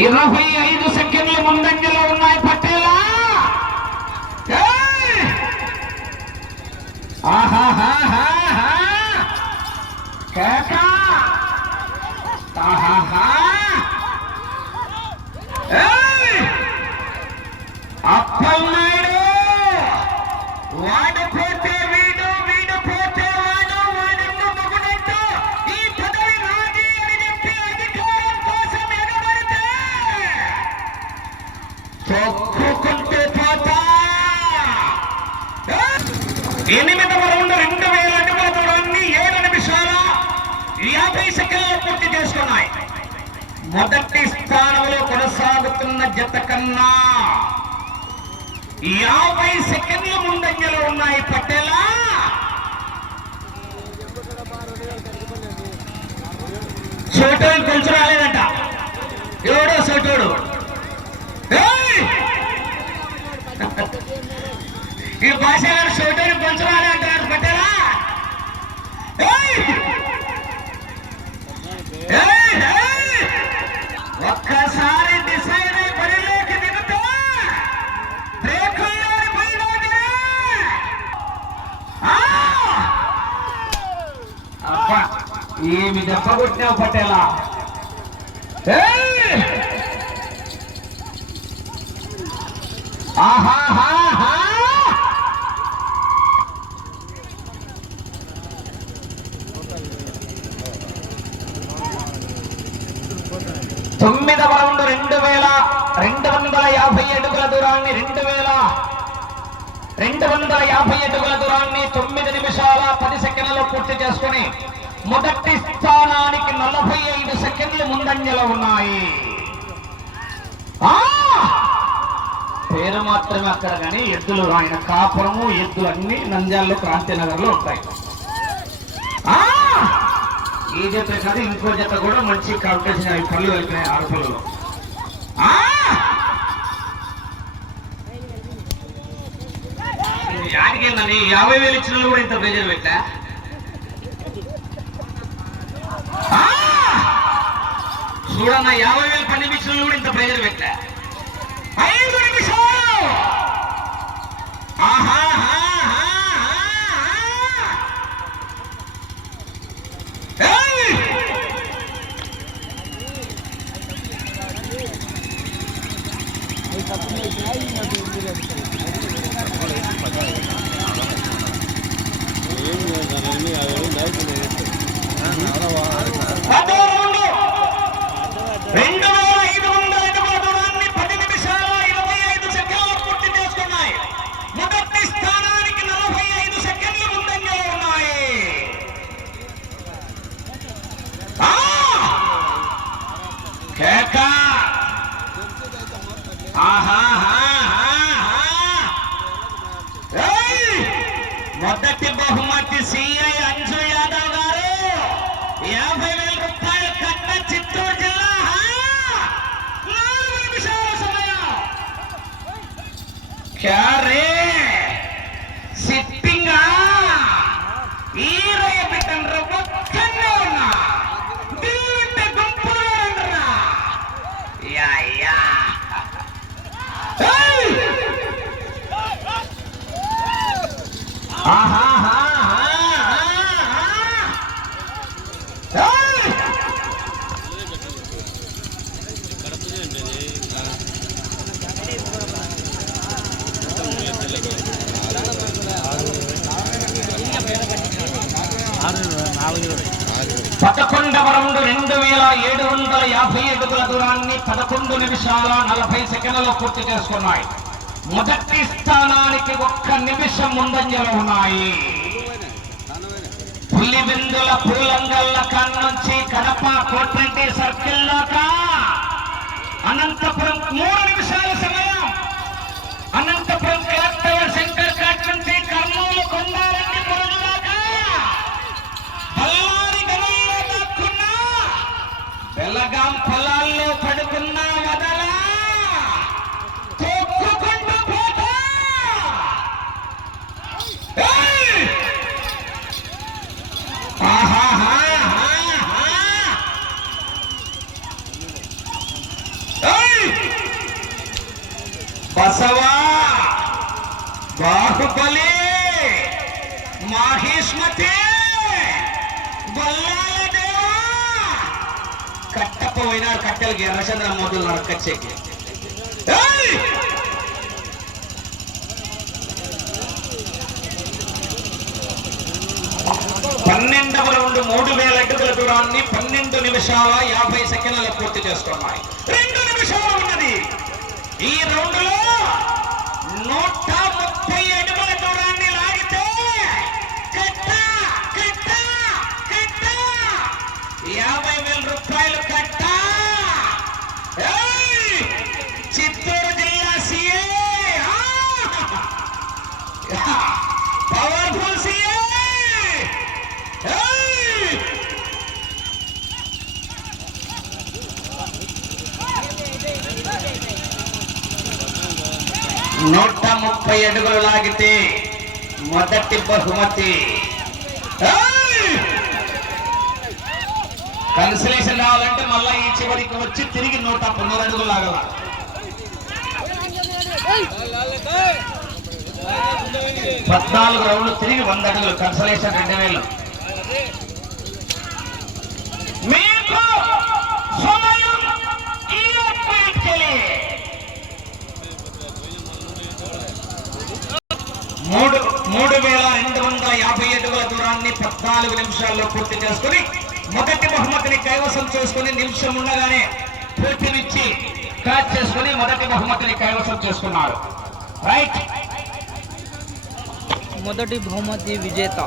ఇరవై ఐదు సెకండ్లు ముందంజలో ఉన్నాయి పట్టేలా ఏయ్! ఎనిమిదవ రౌండ్ రెండు వేల అడుగుల దూరాన్ని ఏడు నిమిషాల యాభై సెకండ్లు పూర్తి చేసుకున్నాయి. మొదటి స్థానంలో కొనసాగుతున్న జత కన్నా యాభై సెకండ్ల ముందంజలో ఉన్నాయి పట్టేలా సోటోడు కొంచెం రాలేదంట ఎవడో సోటోడు? ఏమి దెబ్బ కొట్టినావు పటేలా తొమ్మిదవ రౌండ్ రెండు వేల రెండు వందల యాభై అడుగుల దూరాన్ని రెండు వేల రెండు వందల యాభై అడుగుల దూరాన్ని తొమ్మిది నిమిషాల పది సెకండ్లలో పూర్తి చేసుకుని మొదటి స్థానానికి నలభై ఐదు సెకండ్లు ముందంజలో ఉన్నాయి. ఆ! పేరు మాత్రమే అక్కడ కానీ ఎద్దులు ఆయన కాపురము ఎద్దులు అన్ని నంద్యాలలో క్రాంతినగర్లో ఉంటాయి. ఆ! ఈ జత కాదు ఇంకో జత కూడా మంచి కాంపిటీషన్ అవి పళ్ళు వెళ్తున్నాయి ఆరు పళ్ళులో యాభై వేలు ఇచ్చిన కూడా ఇంత ప్రెజర్ పెట్టా? చూడన్న యాభై వేలు పని ఇచ్చిన వాళ్ళు కూడా ఇంత ప్రెజర్ పెట్టా ఐదు నిమిషాలు ఆహాహాహాహా! ఏయ్! రెండు వేల ఐదు వందల అడుగుల దూరాన్ని పది నిమిషాల ఇరవై ఐదు సెకండ్లు పూర్తి చేసుకున్నాయి మొదటి స్థానానికి నలభై ఐదు సెకండ్లు ఉన్నాయి మొదటి బహుమతి సిఐ Que! పదకొండవ రౌండ్ రెండు వేల ఏడు వందల యాభై అడుగుల దూరాన్ని పదకొండు నిమిషాల నలభై సెకండ్లలో పూర్తి చేసుకున్నాయి. మొదటి స్థానానికి ఒక్క నిమిషం ముందంజలు ఉన్నాయి పులిబిందుల పూలంగల్ల నుంచి కడప కోట్రెడ్డి సర్కిల్ దాకా అనంతపురం మూడు నిమిషాలు పొలాల్లో పడుకున్నా వదలా. తొక్కుకుంటూ పోతా. బసవా బాహుబలి మాహేష్మతి బల్లాలదేవా పోయినా కట్టెలకి ఎర్రచంద్ర మొదలు నడకచ్చేకి పన్నెండవ రౌండ్ మూడు వేల అడుగుల దూరాన్ని పన్నెండు నిమిషాల యాభై సెకండ్ల పూర్తి చేసుకున్నాయి. రెండు నిమిషాలు ఉన్నది. ఈ రౌండ్లో నూట ముప్పై పవర్ఫుల్ నూట ముప్పై అడుగులు లాగితే మొదటి బహుమతి. కన్సలేషన్ రావాలంటే మళ్ళా ఈ చివరికి వచ్చి తిరిగి నూట పన్నెండు అడుగులు లాగల. పద్నాలుగు రౌండ్లు తిరిగి వంద అడుగులు. కన్సలేషన్ రెండు వేలు. మీకు సమయం మూడు మూడు వేల రెండు వందల యాభై అడుగుల దూరాన్ని పద్నాలుగు నిమిషాల్లో పూర్తి చేసుకుని మొదటి బహుమతిని కైవసం చేసుకుని నిమిషం ఉండగానే పూర్తినిచ్చి క్యాచ్ చేసుకుని మొదటి బహుమతిని కైవసం చేసుకున్నారు. రైట్. మొదటి బహుమతి విజేత.